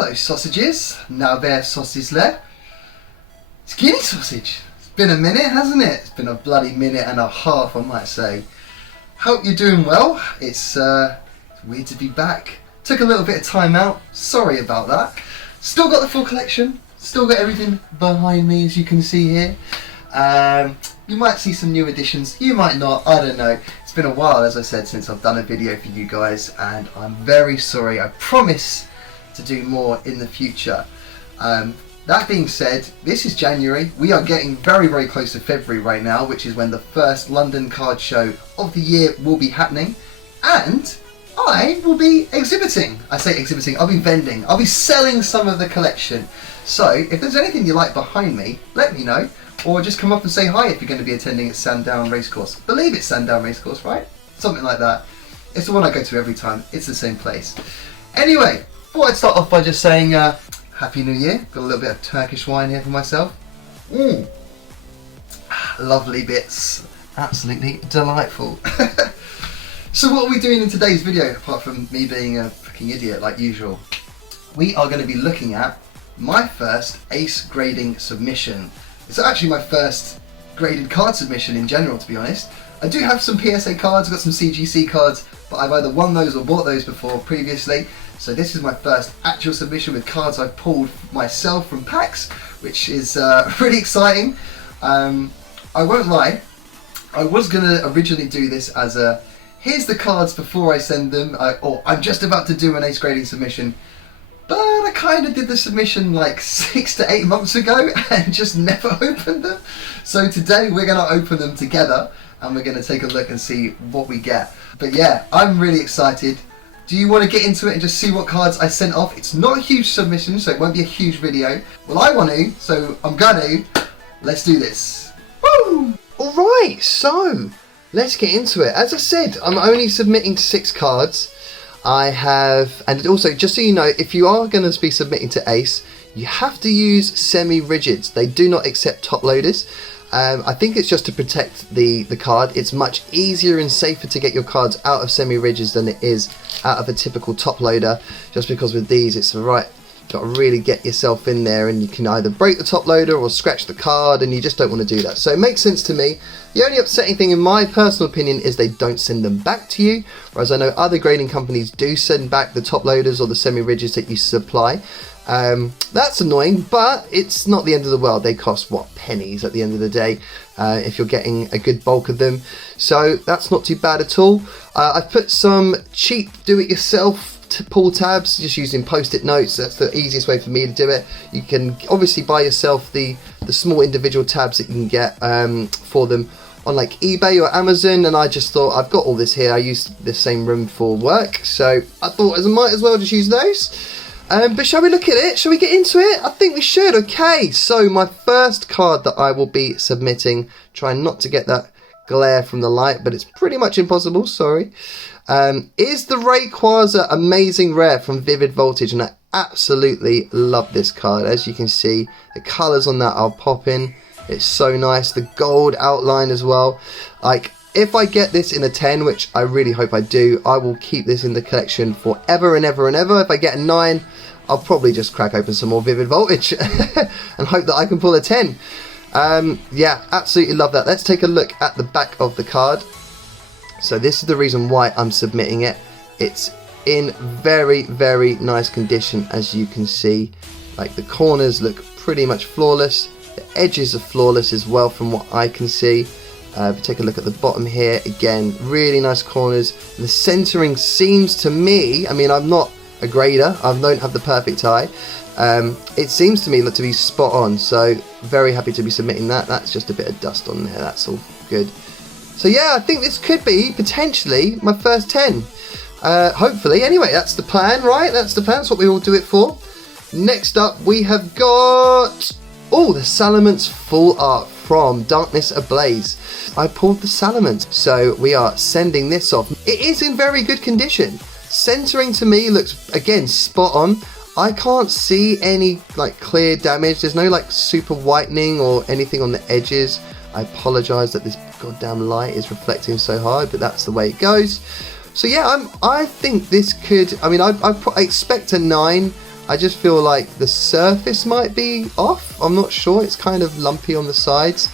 Hello sausages, now they're sausages. It's GinnySausage. It's been a minute, hasn't it? It's been a bloody minute and a half, I might say. Hope you're doing well. It's weird to be back. Took a little bit of time out, sorry about that. Still got the full collection, still got everything behind me as you can see here. You might see some new additions, you might not, I don't know. It's been a while, as I said, since I've done a video for you guys, and I'm very sorry. I promise to do more in the future. That being said, this is January. We are getting very, very close to February right now, which is when the first London card show of the year will be happening, and I will be exhibiting. I say exhibiting, I'll be vending. I'll be selling some of the collection. So if there's anything you like behind me, let me know, or just come up and say hi if you're going to be attending at Sandown Racecourse. I believe it's Sandown Racecourse, right? Something like that. It's the one I go to every time. It's the same place. Anyway, thought I'd start off by just saying Happy New Year. Got a little bit of Turkish wine here for myself. Lovely bits. Absolutely delightful. So what are we doing in today's video, apart from me being a fucking idiot like usual? We are going to be looking at my first ace grading submission. It's actually my first graded card submission in general, to be honest. I do have some PSA cards, I've got some CGC cards, but I've either won those or bought those before previously. So this is my first actual submission with cards I've pulled myself from packs, which is really exciting. I won't lie, I was going to originally do this as a here's the cards before I send them, or I'm just about to do an ace grading submission, but I kind of did the submission like 6 to 8 months ago and just never opened them. So today we're going to open them together and we're going to take a look and see what we get. But yeah, I'm really excited. Do you want to get into it and just see what cards I sent off? It's not a huge submission, so it won't be a huge video. Well, I want to, so I'm going to. Let's do this. Woo! Alright, so let's get into it. As I said, I'm only submitting 6 cards. I have, and also just so you know, if you are going to be submitting to Ace, you have to use semi-rigids. They do not accept top loaders. I think it's just to protect the card. It's much easier and safer to get your cards out of semi-rigids than it is out of a typical top loader, just because with these it's right, you've got to really get yourself in there and you can either break the top loader or scratch the card, and you just don't want to do that. So it makes sense to me. The only upsetting thing in my personal opinion is they don't send them back to you, whereas I know other grading companies do send back the top loaders or the semi-rigids that you supply. That's annoying, but it's not the end of the world. They cost, what, pennies at the end of the day, if you're getting a good bulk of them. So that's not too bad at all. I've put some cheap do-it-yourself pull tabs, just using post-it notes. That's the easiest way for me to do it. You can obviously buy yourself the small individual tabs that you can get for them on like eBay or Amazon, and I just thought, I've got all this here. I use the same room for work, so I thought I might as well just use those. But shall we look at it? Shall we get into it? I think we should. Okay, so my first card that I will be submitting, trying not to get that glare from the light, but it's pretty much impossible, sorry, is the Rayquaza Amazing Rare from Vivid Voltage, and I absolutely love this card. As you can see, the colours on that are popping. It's so nice. The gold outline as well. Like, if I get this in a 10, which I really hope I do, I will keep this in the collection forever and ever and ever. If I get a 9, I'll probably just crack open some more Vivid Voltage and hope that I can pull a 10. Yeah, absolutely love that. Let's take a look at the back of the card. So this is the reason why I'm submitting it. It's in very, very nice condition, as you can see. Like, the corners look pretty much flawless. The edges are flawless as well from what I can see. If you take a look at the bottom here, again, really nice corners. The centering seems to me, I mean, I'm not a grader, I don't have the perfect eye. It seems to me to be spot on, so very happy to be submitting that. That's just a bit of dust on there, that's all good. So yeah, I think this could be potentially my first 10. Hopefully, anyway, that's the plan, right? That's the plan, that's what we all do it for. Next up, we have got, oh, the Salamence Full Art from Darkness Ablaze. I pulled the Salamence, so we are sending this off. It is in very good condition. Centering to me looks, again, spot on. I can't see any like clear damage. There's no like super whitening or anything on the edges. I apologise that this goddamn light is reflecting so hard, but that's the way it goes. So yeah, I think this could, I mean, I expect a 9. I just feel like the surface might be off. I'm not sure. It's kind of lumpy on the sides,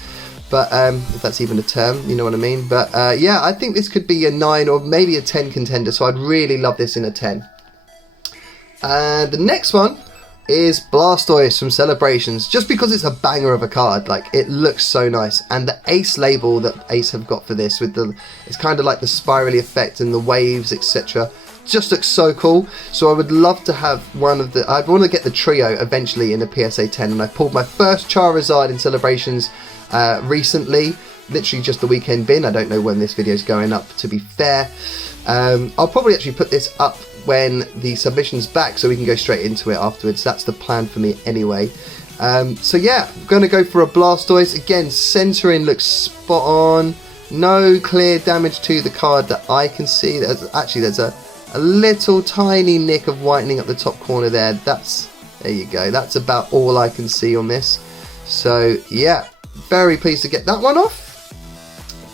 but if that's even a term, you know what I mean. But yeah, I think this could be a 9 or maybe a 10 contender, so I'd really love this in a 10. And the next one is Blastoise from Celebrations, just because it's a banger of a card. Like, it looks so nice, and the Ace label that Ace have got for this, with the, it's kind of like the spirally effect and the waves, etc., just looks so cool. So I would love to have one of the, I'd want to get the trio eventually in a PSA 10, and I pulled my first Charizard in Celebrations recently, literally just the weekend bin. I don't know when this video is going up, to be fair. I'll probably actually put this up when the submission's back, so we can go straight into it afterwards. That's the plan for me anyway. So yeah, I'm going to go for a Blastoise. Again, centering looks spot on. No clear damage to the card that I can see. There's a little tiny nick of whitening up the top corner there. There you go. That's about all I can see on this. So yeah, very pleased to get that one off.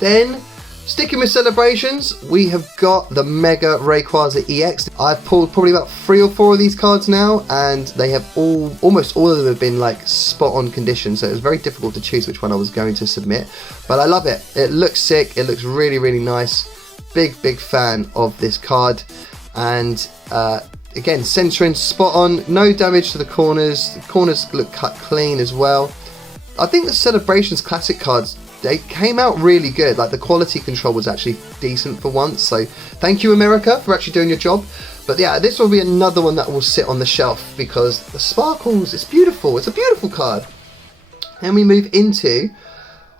Then, sticking with Celebrations, we have got the Mega Rayquaza EX. I've pulled probably about 3 or 4 of these cards now, and they have almost all of them have been like spot on condition, so it was very difficult to choose which one I was going to submit. But I love it. It looks sick. It looks really, really nice. Big fan of this card. And again, centering spot on. No damage to the corners. The corners look cut clean as well. I think the Celebrations Classic cards, they came out really good. Like, the quality control was actually decent for once, so thank you, America, for actually doing your job. But yeah, this will be another one that will sit on the shelf because the sparkles, it's beautiful. It's a beautiful card. Then we move into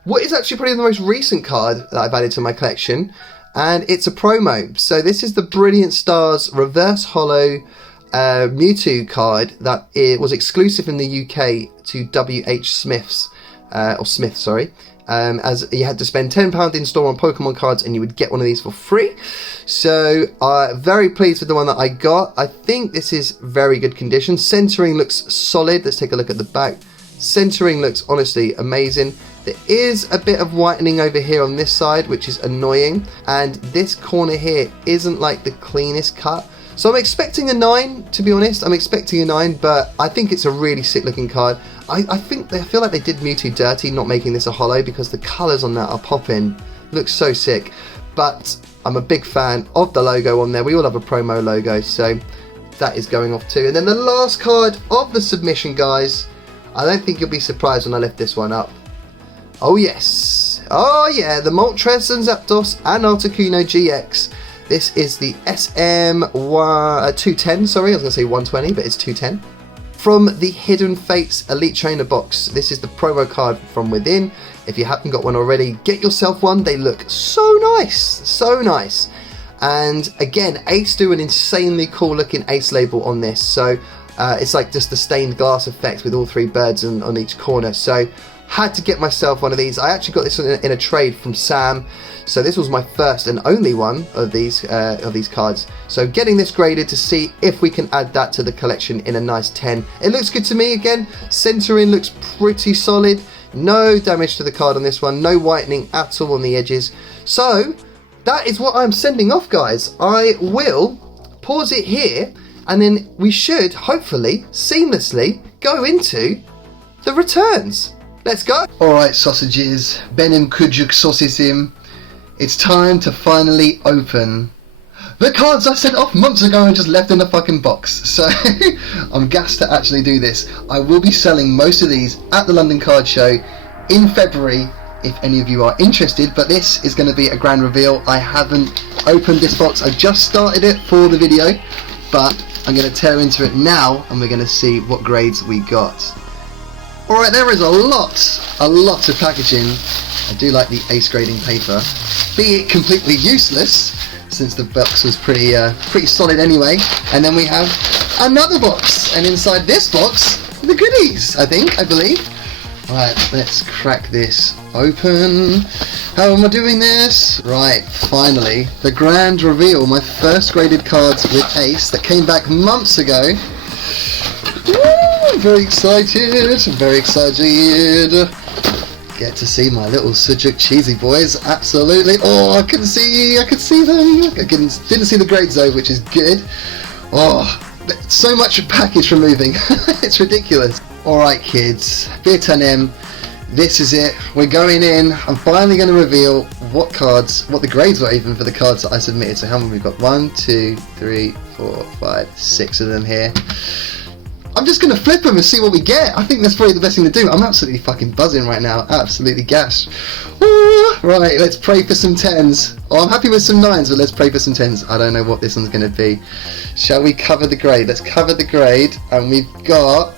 what is actually probably the most recent card that I've added to my collection, and it's a promo. So this is the Brilliant Stars Reverse Holo Mewtwo card that it was exclusive in the UK to WH Smith's, or Smith, sorry. As you had to spend £10 in store on Pokemon cards and you would get one of these for free. So very pleased with the one that I got. I think this is very good condition. Centering looks solid. Let's take a look at the back. Centering looks honestly amazing. There is a bit of whitening over here on this side, which is annoying, and this corner here isn't like the cleanest cut. So I'm expecting a 9, to be honest. I'm expecting a 9, but I think it's a really sick looking card. I feel like they did Mewtwo dirty not making this a holo, because the colours on that are popping. Looks so sick. But I'm a big fan of the logo on there. We all have a promo logo, so that is going off too. And then the last card of the submission, guys. I don't think you'll be surprised when I lift this one up. Oh yes. Oh yeah, the Moltres and Zapdos and Articuno GX. This is the SM210, sorry, I was going to say 120, but it's 210. From the Hidden Fates Elite Trainer box. This is the promo card from within. If you haven't got one already, get yourself one. They look so nice, so nice. And again, Ace do an insanely cool looking Ace label on this. So it's like just the stained glass effect with all 3 birds on each corner. So had to get myself one of these. I actually got this in a trade from Sam. So this was my first and only one of these cards. So getting this graded to see if we can add that to the collection in a nice 10. It looks good to me again. Centering looks pretty solid. No damage to the card on this one. No whitening at all on the edges. So that is what I'm sending off, guys. I will pause it here, and then we should hopefully seamlessly go into the returns. Let's go. Alright, sausages. Benim kucuk Sosisim. It's time to finally open the cards I sent off months ago and just left in the fucking box. So I'm gassed to actually do this. I will be selling most of these at the London Card Show in February if any of you are interested, but this is going to be a grand reveal. I haven't opened this box. I just started it for the video, but I'm going to tear into it now and we're going to see what grades we got. Alright, there is a lot of packaging. I do like the Ace grading paper, be it completely useless since the box was pretty solid anyway. And then we have another box, and inside this box, the goodies, I believe. Alright, let's crack this open. How am I doing this? Right, finally, the grand reveal, my first graded cards with Ace that came back months ago. I'm very excited. Get to see my little Sujuk cheesy boys, absolutely. Oh, I could see them. I didn't see the grades though, which is good. Oh, So much package removing. It's ridiculous. Alright kids, Beer 10M, this is it. We're going in. I'm finally going to reveal what the grades were even for the cards that I submitted. So how many we've got? 1, 2, 3, 4, 5, 6 of them here. I'm just going to flip them and see what we get. I think that's probably the best thing to do. I'm absolutely fucking buzzing right now. Absolutely gassed. Ooh, right, let's pray for some 10s. Oh, I'm happy with some 9s, but let's pray for some 10s. I don't know what this one's going to be. Shall we cover the grade? Let's cover the grade. And we've got...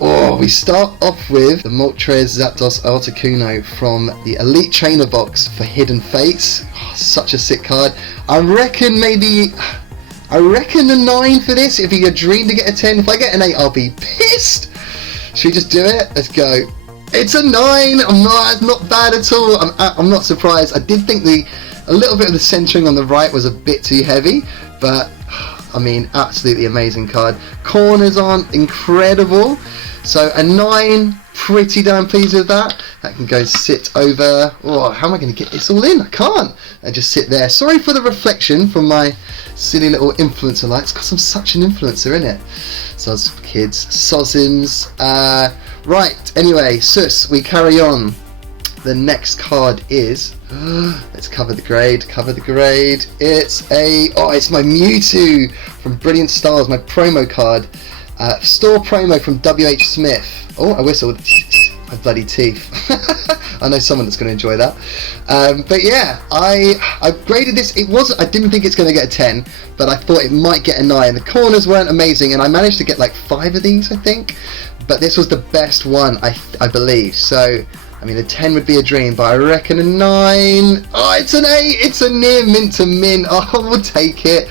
Oh, we start off with the Moltres Zapdos Articuno from the Elite Trainer box for Hidden Fates. Oh, such a sick card. I reckon a 9 for this. It'd be a dream to get a 10. If I get an 8, I'll be pissed. Should we just do it? Let's go. It's a 9. It's not bad at all. I'm not surprised. I did think a little bit of the centering on the right was a bit too heavy, but I mean, absolutely amazing card. Corners aren't incredible, so a 9. Pretty damn pleased with that. That can go sit over. Oh, how am I going to get this all in? I can't. I just sit there. Sorry for the reflection from my silly little influencer lights, because I'm such an influencer, innit? Soz kids, Sosims. Right. Anyway, Sus. We carry on. The next card is. Let's cover the grade. Cover the grade. It's my Mewtwo from Brilliant Stars. My promo card. Store promo from WH Smith. Oh, I whistled. My bloody teeth. I know someone that's going to enjoy that. But yeah, I graded this. I didn't think it's going to get a 10, but I thought it might get a 9. The corners weren't amazing, and I managed to get like 5 of these, I think. But this was the best one, I believe. So, I mean, a 10 would be a dream, but I reckon a 9. Oh, it's an 8. It's a near mint to mint. Oh, we'll take it.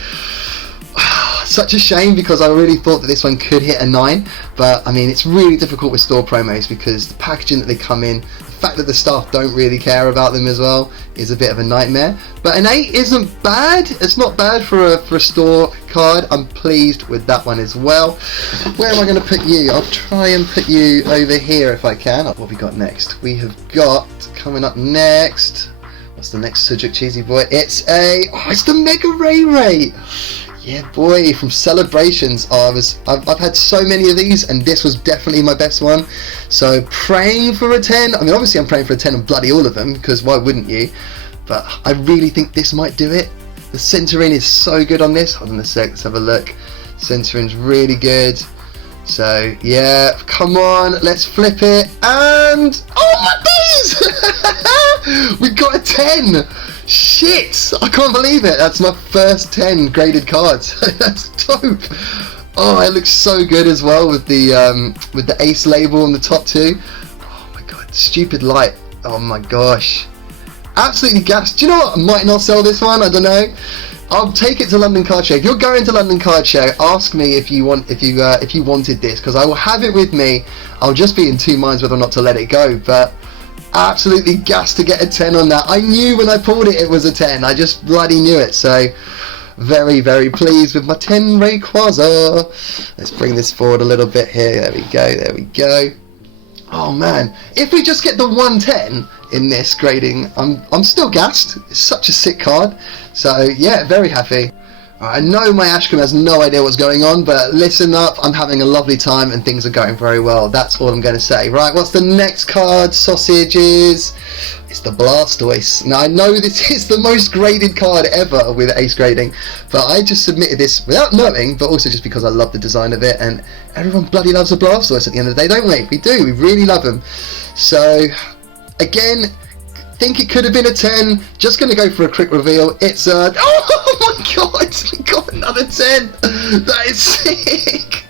Such a shame, because I really thought that this one could hit a 9, but I mean, it's really difficult with store promos because the packaging that they come in, the fact that the staff don't really care about them as well, is a bit of a nightmare. But an 8 isn't bad. It's not bad for a store card. I'm pleased with that one as well. Where am I going to put you? I'll try and put you over here if I can. What have we got next? We have got, coming up next, what's the next Sujuk Cheesy Boy? It's the Mega Ray. Yeah, boy, from Celebrations. I've had so many of these, and this was definitely my best one. So praying for a 10. I mean, obviously I'm praying for a 10 on bloody all of them, because why wouldn't you? But I really think this might do it. The centering is so good on this. Hold on a sec, let's have a look. Centering's really good. So yeah, come on, let's flip it, and oh my days! We got a 10. Shit! I can't believe it. That's my first 10 graded cards. That's dope. Oh, it looks so good as well with the ace label on the top too. Oh my god, stupid light. Oh my gosh, absolutely gassed. Do you know what? I might not sell this one. I don't know. I'll take it to London Card Show. If you're going to London Card Show, ask me if you wanted this, because I will have it with me. I'll just be in two minds whether or not to let it go, but. Absolutely gassed to get a 10 on that. I knew when I pulled it was a 10. I just bloody knew it. So very, very pleased with my 10 Rayquaza. Let's bring this forward a little bit here. There we go. There we go. Oh man, if we just get the 110 in this grading, I'm still gassed. It's such a sick card. So yeah, very happy. I know my Askim has no idea what's going on, but listen up, I'm having a lovely time and things are going very well. That's all I'm going to say. Right, what's the next card? Sausages. It's the Blastoise. Now, I know this is the most graded card ever with ace grading, but I just submitted this without knowing, but also just because I love the design of it, and everyone bloody loves a Blastoise at the end of the day, don't we? We do, we really love them. So, again, think it could have been a 10. Just going to go for a quick reveal. It's a... Oh my god! We got another 10! That is sick!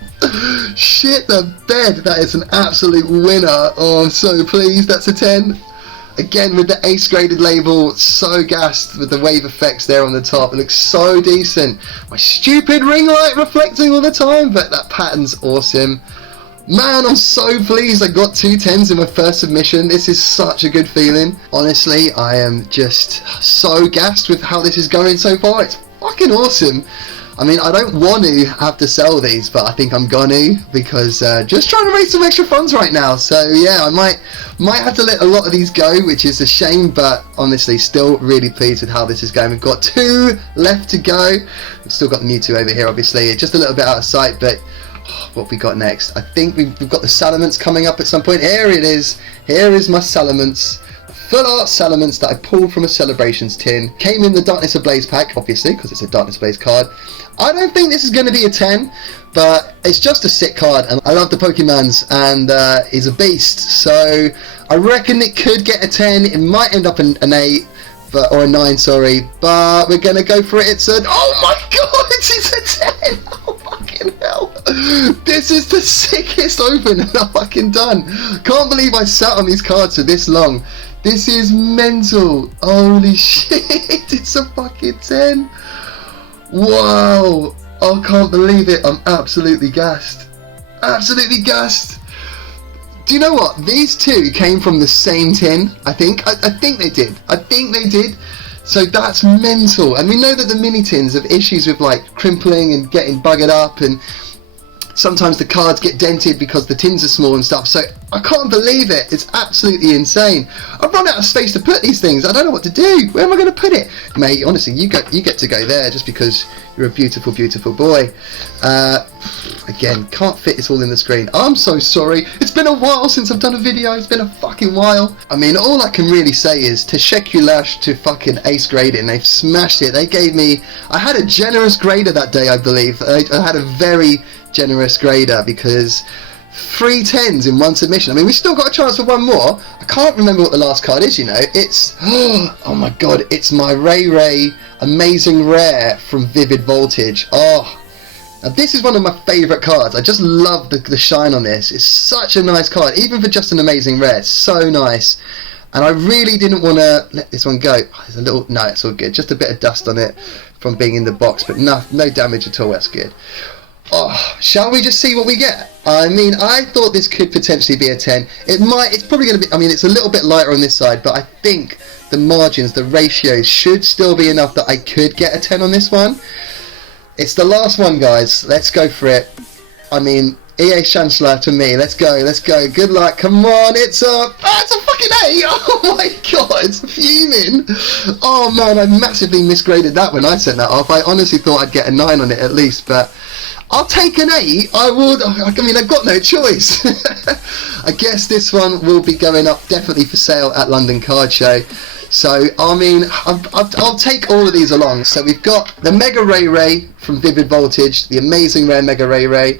Shit the bed! That is an absolute winner. Oh, I'm so pleased. That's a 10. Again, with the ace graded label. So gassed with the wave effects there on the top. It looks so decent. My stupid ring light reflecting all the time, but that pattern's awesome. Man, I'm so pleased I got 2 10s in my first submission. This is such a good feeling. Honestly, I am just so gassed with how this is going so far. It's fucking awesome. I mean, I don't want to have to sell these, but I think I'm gonna, because just trying to raise some extra funds right now. So yeah, I might have to let a lot of these go, which is a shame, but honestly still really pleased with how this is going. We've got 2 left to go. We've still got the Mewtwo over here, obviously, just a little bit out of sight, but what have we got next? I think we've got the Salamence coming up at some point. Here it is. Here is my Salamence. Full art Salamence that I pulled from a Celebrations tin. Came in the Darkness Ablaze pack, obviously, because it's a Darkness Ablaze card. I don't think this is going to be a 10, but it's just a sick card, and I love the Pokemons, and he's a beast. So I reckon it could get a 10. It might end up an 8, or a 9, sorry. But we're going to go for it. It's a... Oh my god, it's a 10! Oh fucking hell. This is the sickest open I've fucking done. Can't believe I sat on these cards for this long. This is mental. Holy shit, it's a fucking 10. Wow, I can't believe it. I'm absolutely gassed. Absolutely gassed. Do you know what? These 2 came from the same tin, I think. I think they did. I think they did. So that's mental. And we know that the mini tins have issues with like crimpling and getting buggered up, and sometimes the cards get dented because the tins are small and stuff. So I can't believe it. It's absolutely insane. I've run out of space to put these things. I don't know what to do. Where am I going to put it? Mate, honestly, you get to go there just because you're a beautiful, beautiful boy. Again, can't fit this all in the screen. I'm so sorry. It's been a while since I've done a video. It's been a fucking while. I mean, all I can really say is Teshekulash to fucking ace grading. They've smashed it. They gave me... I had a generous grader that day, I believe. I had a very generous grader, because 3 10s in 1 submission. I mean, we've still got a chance for 1 more. I can't remember what the last card is, you know. It's... Oh my god, it's my Ray Amazing Rare from Vivid Voltage. Oh... Now, this is one of my favourite cards. I just love the shine on this. It's such a nice card, even for just an Amazing Rare. It's so nice. And I really didn't want to let this one go. Oh, there's a little... No, it's all good. Just a bit of dust on it from being in the box, but no damage at all. That's good. Oh, shall we just see what we get? I mean, I thought this could potentially be a 10. It's probably going to be... I mean, it's a little bit lighter on this side, but I think the margins, the ratios should still be enough that I could get a 10 on this one. It's the last one, guys. Let's go for it. I mean, EA Chancellor to me. Let's go. Let's go. Good luck. Come on. It's a fucking 8. Oh my god. It's fuming. Oh man, I massively misgraded that when I sent that off. I honestly thought I'd get a 9 on it at least, but I'll take an 8. I would. I mean, I've got no choice. I guess this one will be going up definitely for sale at London Card Show. So, I mean, I'll take all of these along. So we've got the Mega Ray from Vivid Voltage, the Amazing Rare Mega Ray.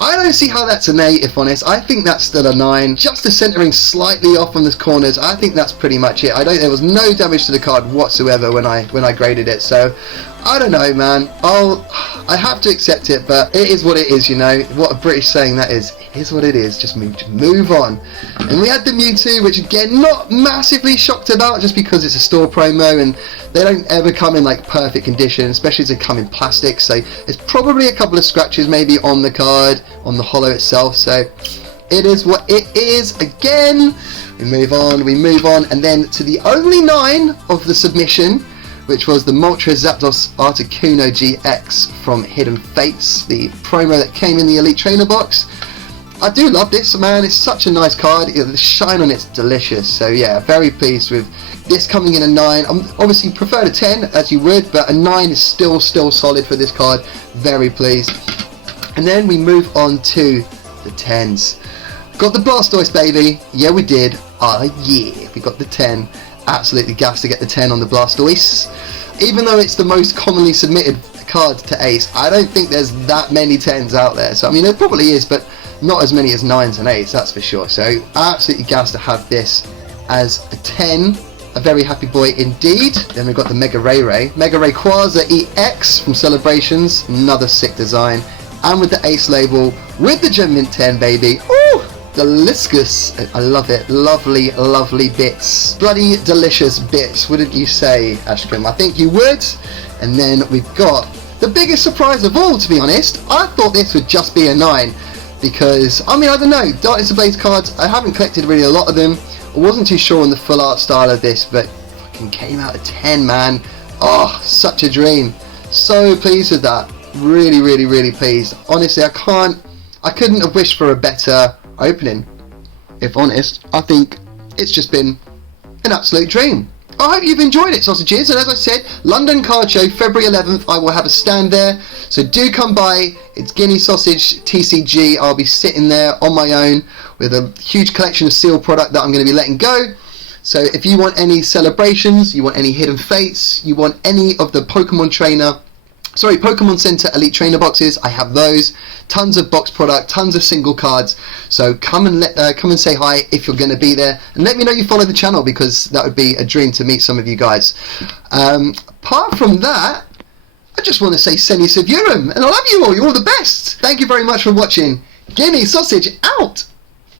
I don't see how that's an 8, if honest. I think that's still a 9. Just the centering slightly off on the corners. I think that's pretty much it. There was no damage to the card whatsoever when I graded it. So, I don't know, man. I have to accept it, but it is what it is, you know. What a British saying that is. It is what it is. Just move on. And we had the Mewtwo, which again, not massively shocked about, just because it's a store promo and they don't ever come in like perfect condition, especially as they come in plastic. So there's probably a couple of scratches maybe on the card, on the holo itself. So it is what it is. Again, we move on, and then to the only 9 of the submission, which was the Moltres Zapdos Articuno GX from Hidden Fates, the promo that came in the Elite Trainer box. I do love this, man. It's such a nice card. The shine on it's delicious. So yeah, very pleased with this coming in a 9. I'm obviously preferred a 10 as you would, but a 9 is still solid for this card. Very pleased. And then we move on to the 10s. Got the Blastoise, baby. Yeah, we did. Ah, yeah, we got the 10. Absolutely gassed to get the 10 on the Blastoise. Even though it's the most commonly submitted card to Ace, I don't think there's that many 10s out there. So I mean, there probably is, but not as many as 9s and 8s, that's for sure. So absolutely gassed to have this as a 10. A very happy boy indeed. Then we've got the Mega Rayquaza EX from Celebrations, another sick design. And with the Ace label, with the Gem Mint 10, baby. Ooh, delicious. I love it. Lovely, lovely bits. Bloody delicious bits, wouldn't you say, Askim? I think you would. And then we've got the biggest surprise of all, to be honest. I thought this would just be a 9. Because, I mean, I don't know, Darkness Ablaze cards, I haven't collected really a lot of them. I wasn't too sure on the full art style of this, but fucking came out a 10, man. Oh, such a dream. So pleased with that. Really, really, really pleased. Honestly, I couldn't have wished for a better opening. If honest, I think it's just been an absolute dream. I hope you've enjoyed it, sausages, and as I said, London Card Show, February 11th, I will have a stand there, so do come by. It's GinnySausage TCG. I'll be sitting there on my own with a huge collection of seal product that I'm going to be letting go. So if you want any celebrations, you want any hidden fates, you want any of the Pokemon Center Elite Trainer boxes, I have those. Tons of box product, tons of single cards. So come and say hi if you're going to be there, and let me know you follow the channel, because that would be a dream to meet some of you guys. Apart from that, I just want to say Seni Sevurum, and I love you all. You're all the best. Thank you very much for watching. GinnySausage out.